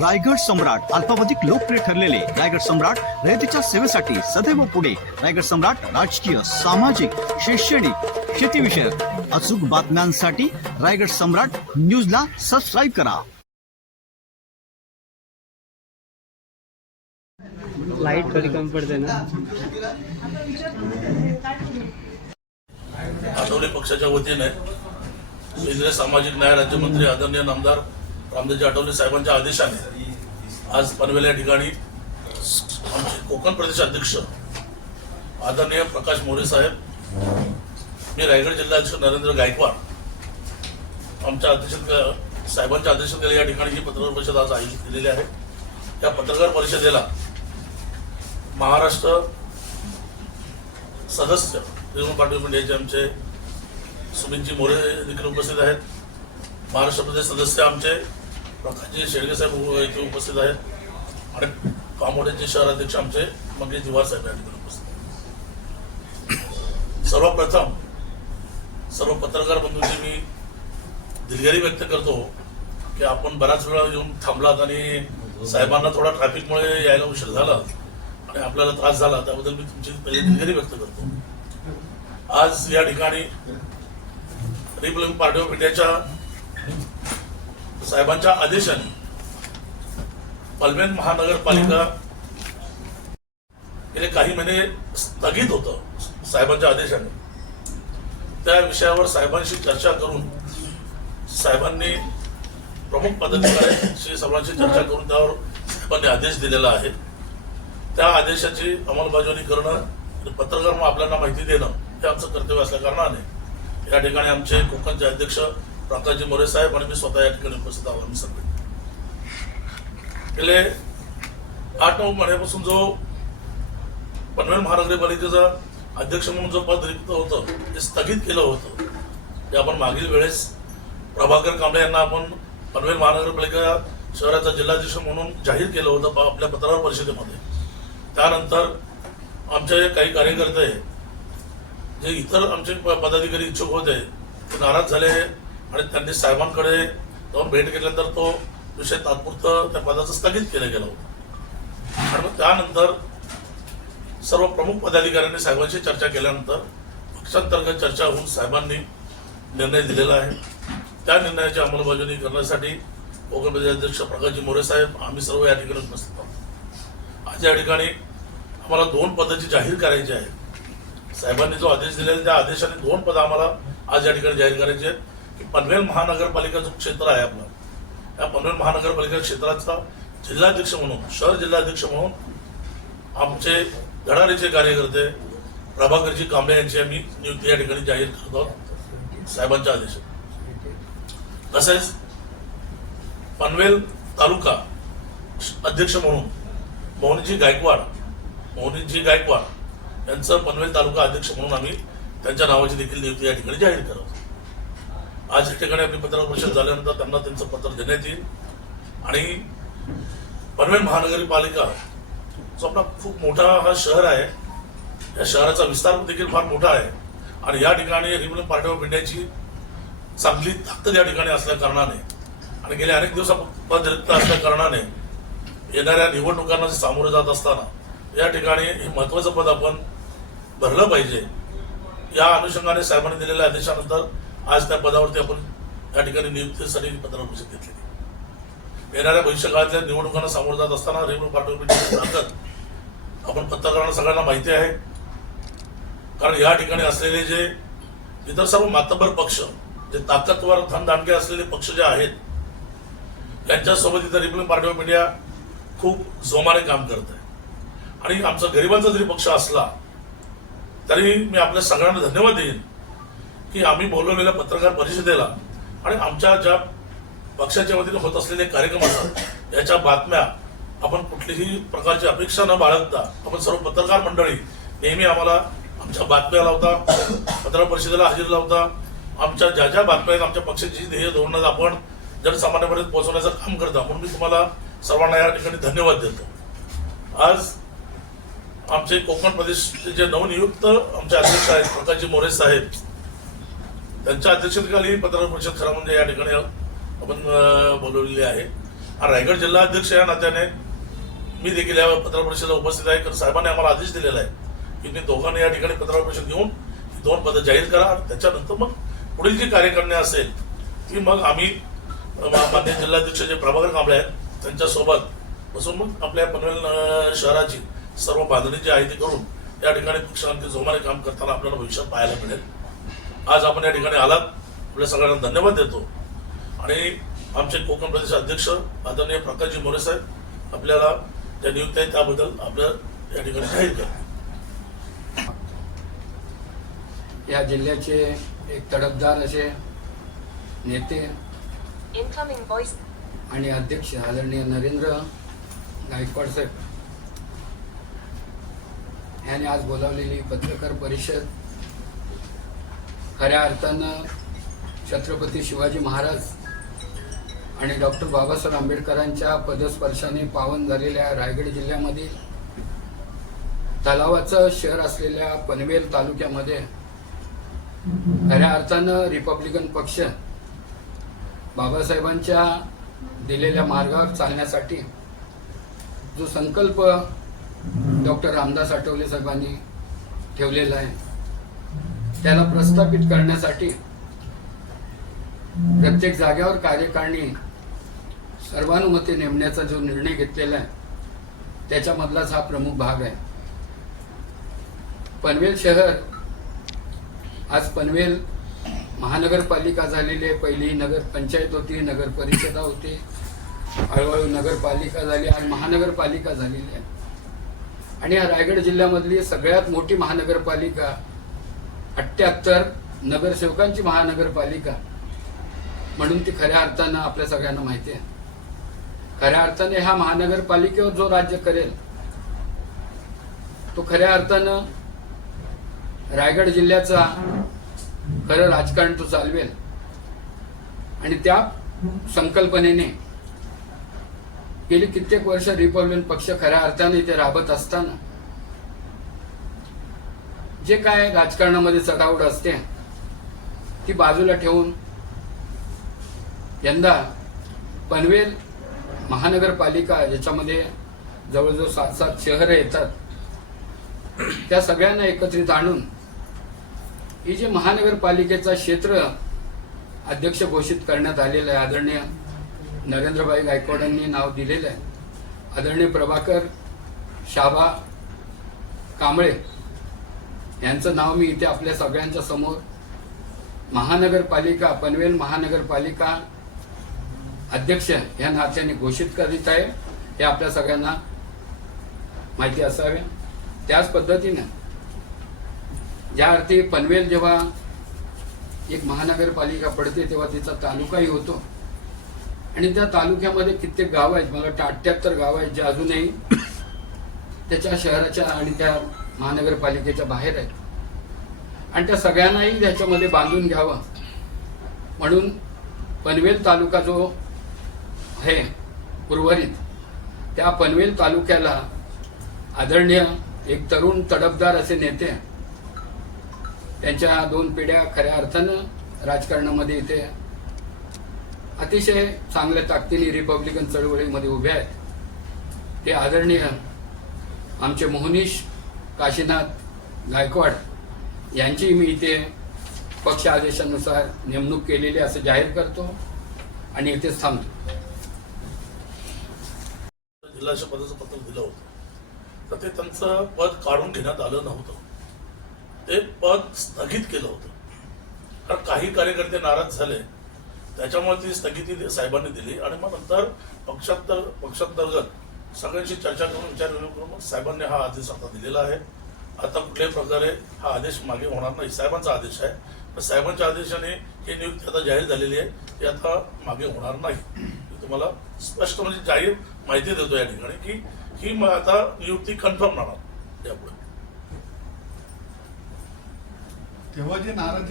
रायगड सम्राट अल्पावधिक लोकप्रिय ठरलेले रायगड सम्राट रयतेच्या सेवेसाठी सदैव पुढे. रायगड सम्राट राजकीय सामाजिक शैक्षणिक शेतीविषयक अचूक बातम्यांसाठी रायगड सम्राट न्यूजला सबस्क्राईब करा. लाइट थोडी कमी पडते ना. आठवले पक्षाच्या वतीने केंद्रीय सामाजिक न्याय राज्यमंत्री आदरणीय नामदार रामदासजी आठवले साहेबांच्या आदेशाने. आज पनवेल या ठिकाणी आमचे कोकण प्रदेश अध्यक्ष आदरणीय प्रकाश मोरे साहेब मी रायगड जिल्हाध्यक्ष नरेंद्र गायकवाड आमच्या अध्यक्ष साहेबांच्या अध्यक्षतेला या ठिकाणी ही पत्रकार परिषद आज आयोजित केलेली आहे. या पत्रकार परिषदेला महाराष्ट्र सदस्य तृणमूल पाटील इंडियाचे आमचे सुमितजी मोरे देखील उपस्थित आहेत. महाराष्ट्र प्रदेश सदस्य आमचे प्रकाशजी शेळगे साहेब इथे उपस्थित आहेत. आणि कामोड्याचे शहराध्यक्ष आमचे मंगेश दिवार साहेब या ठिकाणी उपस्थित सर्वप्रथम सर्व पत्रकार बंधूंची मी दिलगिरी व्यक्त करतो की आपण बराच वेळा येऊन थांबलात आणि साहेबांना थोडा ट्रॅफिकमुळे यायला उशीर झाला आणि आपल्याला त्रास झाला त्याबद्दल मी तुमची पहिली दिलगिरी व्यक्त करतो. आज या ठिकाणी रिपब्लिकन पार्टी ऑफ इंडियाच्या साहेबांच्या आदेशाने पलवेन महानगरपालिका गेले काही महिने स्थगित होतं साहेबांच्या आदेशाने. त्या विषयावर साहेबांशी चर्चा करून साहेबांनी प्रमुख पदाधिकाऱ्यांशी सर्वांशी चर्चा करून त्यावर साहेबांनी आदेश दिलेला आहे. त्या आदेशाची अंमलबजावणी करणं आणि पत्रकार आपल्याला माहिती देणं हे आमचं कर्तव्य असल्या कारणाने या ठिकाणी आमचे कोकणचे अध्यक्ष प्रकाशजी मोरे साहेब आणि मी स्वतः या ठिकाणी उपस्थित आहोत आम्ही सगळे. गेले आठ नऊ महिन्यापासून जो पनवेल महानगरपालिकेचा अध्यक्ष म्हणून जो पद रिक्त होतं ते स्थगित केलं होतं. ते आपण मागील वेळेस प्रभाकर कांबळे यांना आपण पनवेल महानगरपालिका शहराचा जिल्हाध्यक्ष म्हणून जाहीर केलं होतं आपल्या पत्रकार परिषदेमध्ये. त्यानंतर आमचे काही कार्यकर्ते जे इतर आमचे प- पदाधिकारी इच्छुक होते ते नाराज झाले. आणि त्यांनी साहेबांकडे जाऊन भेट घेतल्यानंतर तो विषय तात्पुरतं त्या पदाचं स्थगित केलं गेलं होतं. आणि मग त्यानंतर सर्व प्रमुख पदाधिकाऱ्यांनी साहेबांशी चर्चा केल्यानंतर पक्षांतर्गत चर्चा होऊन साहेबांनी निर्णय दिलेला आहे. त्या निर्णयाची अंमलबजावणी करण्यासाठी कोकण अध्यक्ष प्रकाशजी मोरे साहेब आम्ही सर्व या ठिकाणी उपस्थित आहोत. आज या ठिकाणी आम्हाला दोन पदाची जाहीर करायची आहे साहेबांनी जो आदेश दिलेला त्या आदेशाने दोन पदं आम्हाला आज या ठिकाणी जाहीर करायची आहेत. की पनवेल महानगरपालिका जो क्षेत्र आहे आपलं त्या पनवेल महानगरपालिका क्षेत्राचा जिल्हाध्यक्ष म्हणून शहर जिल्हाध्यक्ष म्हणून आमचे धडारीचे कार्यकर्ते प्रभाकरजी कांबळे यांची आम्ही नियुक्ती या ठिकाणी जाहीर करत. आहोत साहेबांच्या आदेशात. तसेच पनवेल तालुका अध्यक्ष म्हणून मोहनजी गायकवाड मोहनजी गायकवाड यांचं पनवेल तालुका अध्यक्ष म्हणून आम्ही त्यांच्या नावाची देखील नियुक्ती या ठिकाणी जाहीर करत. आज या ठिकाणी आपली पत्रकार परिषद झाल्यानंतर त्यांना त्यांचं पत्र देण्यात येईल. आणि पनवेल महानगरपालिका जो आपला खूप मोठा हा शहर आहे या शहराचा विस्तार देखील फार मोठा आहे. आणि या ठिकाणी रिपब्लिकन पार्टी ऑफ इंडियाची चांगली ताकद या ठिकाणी असल्या कारणाने आणि गेल्या अनेक दिवसापर्यंत असल्या कारणाने येणाऱ्या निवडणुकांना सामोरं जात असताना या ठिकाणी हे महत्वाचं पद आपण भरलं पाहिजे. या अनुषंगाने साहेबांनी दिलेल्या आदेशानंतर आज त्या पदावरती आपण या ठिकाणी नियुक्तीसाठी पत्र परिषद घेतली येणाऱ्या भविष्यकाळातल्या निवडणुकांना सामोरं जात असताना रिपब्लिकन पार्टी ताकद आपण पत्रकारांना सगळ्यांना माहिती आहे. कारण या ठिकाणी असलेले जे इतर सर्व मातबर पक्ष जे ताकदवर धनदांडके असलेले पक्ष जे आहेत त्यांच्यासोबत इथं रिपब्लिक पार्टी ऑफ इंडिया खूप जोमाने काम करत आहे. आणि आमचा गरिबांचा जरी पक्ष असला तरी मी आपल्या सगळ्यांना धन्यवाद देईन. की आम्ही बोलवलेल्या पत्रकार परिषदेला आणि आमच्या ज्या पक्षाच्या वतीने होत असलेले कार्यक्रम असतात याच्या बातम्या आपण कुठलीही प्रकारची अपेक्षा न बाळगता आपण सर्व पत्रकार मंडळी नेहमी आम्हाला आमच्या बातम्या लावता पत्रकार परिषदेला हजेरी लावता. आमच्या ज्या ज्या बातम्या आहेत आमच्या पक्षाची ध्येय धोरणं आपण जनसामान्यापर्यंत पोहोचवण्याचं काम करता म्हणून मी तुम्हाला सर्वांना या ठिकाणी धन्यवाद देतो. आज आमचे कोकण प्रदेशचे जे नवनियुक्त आमचे अध्यक्ष आहेत प्रकाशजी मोरे साहेब त्यांच्या अध्यक्षतेखाली पत्रकार परिषद खरं म्हणजे या ठिकाणी आपण बोलवलेली आहे. रायगड जिल्हा अध्यक्ष या नात्याने मी देखील या पत्रकार परिषदेला उपस्थित आहे. कारण साहेबांनी आम्हाला आदेश दिलेला आहे की मी दोघांनी या ठिकाणी पत्रकार परिषद घेऊन दोन पदं जाहीर करा. त्याच्यानंतर मग पुढील जी कार्यकारिणी असेल ती मग आम्ही मान्य जिल्हाध्यक्ष जे प्रभाकर कांबळे आहेत त्यांच्यासोबत बसून मग आपल्या पनवेल शहराची सर्व बांधणी जी आहे ती करून या ठिकाणी पक्ष जोमाने काम करताना आपल्याला भविष्यात पाहायला मिळेल. आज आपण या ठिकाणी आलात. आपल्या सगळ्यांना धन्यवाद देतो. आणि आमचे कोकण प्रदेश अध्यक्ष आदरणीय प्रकाशजी मोरे साहेब आपल्याला ज्या नियुक्त आहेत त्याबद्दल आपल्या या ठिकाणी जाहीर करा. या जिल्ह्याचे एक तडफदार असे नेते. आणि अध्यक्ष आदरणीय नरेंद्र गायकवाड साहेब. यांनी आज बोलावलेली पत्रकार परिषद खऱ्या अर्थानं छत्रपती शिवाजी महाराज आणि डॉक्टर बाबासाहेब आंबेडकरांच्या पदस्पर्शाने पावन झालेल्या रायगड जिल्ह्यामधील तलावाचं शहर असलेल्या पनवेल तालुक्यामध्ये खऱ्या अर्थानं रिपब्लिकन पक्ष बाबासाहेबांच्या दिलेल्या मार्गावर चालण्यासाठी जो संकल्प डॉक्टर रामदास आठवले साहेबांनी ठेवलेला आहे. त्याला प्रस्थापित करण्यासाठी प्रत्येक जाग्यावर कार्यकारिणी सर्वानुमते नेमण्याचा जो निर्णय घेतलेला आहे त्याच्यामधलाच हा प्रमुख भाग आहे. पनवेल शहर आज पनवेल महानगरपालिका झालेली आहे. पहिली नगर पंचायत होती नगर परिषदा होती हळूहळू नगरपालिका झाली आज महानगरपालिका झालेली आहे. आणि या रायगड जिल्ह्यामधली सगळ्यात मोठी महानगरपालिका अठ्ठ्याहत्तर नगरसेवकांची महानगरपालिका. म्हणून ती खऱ्या अर्थानं आपल्या सगळ्यांना माहिती आहे. खऱ्या अर्थाने ह्या महानगरपालिकेवर जो राज्य करेल तो खऱ्या अर्थानं रायगड जिल्ह्याचा खरं राजकारण तो चालवेल. आणि त्या संकल्पनेने गेली कित्येक वर्ष रिपब्लिकन पक्ष खऱ्या अर्थाने इथे राबत असताना जे काय राजकारणामध्ये चढावड असते ती बाजूला ठेवून यंदा पनवेल महानगरपालिका ज्याच्यामध्ये जवळजवळ सात सात शहरं येतात त्या सगळ्यांना एकत्रित आणून ही जे महानगरपालिकेचा क्षेत्र अध्यक्ष घोषित करण्यात आलेलं आहे आदरणीय नरेंद्रभाई गायकवाडांनी नाव दिलेलं आहे. आदरणीय प्रभाकर शाबा कांबळे यांचं नाव मी इथे आपल्या सगळ्यांच्या समोर. महानगरपालिका पनवेल महानगरपालिका अध्यक्ष या नात्याने घोषित करीत आहे. हे आपल्या सगळ्यांना माहिती असावे. त्याच पद्धतीनं ज्या अर्थी पनवेल जेव्हा एक महानगरपालिका पडते तेव्हा तिचा तालुकाही होतो. आणि त्या तालुक्यामध्ये कित्येक गाव आहेत. मला वाटतं अठ्ठ्याहत्तर गाव आहेत जे अजूनही त्याच्या शहराच्या आणि त्या महानगरपालिकेच्या बाहेर आहेत. आणि त्या सगळ्यांनाही त्याच्यामध्ये बांधून घ्यावं. म्हणून पनवेल तालुका जो आहे उर्वरित त्या पनवेल तालुक्याला आदरणीय एक तरुण तडफदार असे नेते त्यांच्या दोन पिढ्या खऱ्या अर्थानं राजकारणामध्ये इथे अतिशय चांगल्या ताकदीने रिपब्लिकन चळवळीमध्ये उभे आहेत. ते आदरणीय आमचे मोहनीश काशीनाथ गायकवाड यांची मी इथे पक्ष आदेशानुसार नेमणूक केलेली असं जाहीर करतो आणि इथेच थांबतो. जिल्हा पदाचं पत्र दिलं होतं. तर ते त्यांचं पद काढून घेण्यात आलं नव्हतं. ते पद स्थगित केलं होतं. कारण काही कार्यकर्ते नाराज झाले. त्याच्यामुळे ती स्थगिती साहेबांनी दिली आणि मग नंतर पक्षांतर पक्षांतर्गत सगळ्यांशी चर्चा करून विचार करून मग साहेबांनी हा आदेश आता दिलेला आहे. आता कुठल्याही प्रकारे हा आदेश मागे होणार नाही. साहेबांचा आदेश आहे. तर साहेबांच्या आदेशाने ही नियुक्ती आता जाहीर झालेली आहे. ती आता मागे होणार नाही. मी तुम्हाला स्पष्ट म्हणजे जाहीर माहिती देतो या ठिकाणी की ही मग आता नियुक्ती कन्फर्म राहणार. यापुढे. तेव्हा जे नाराज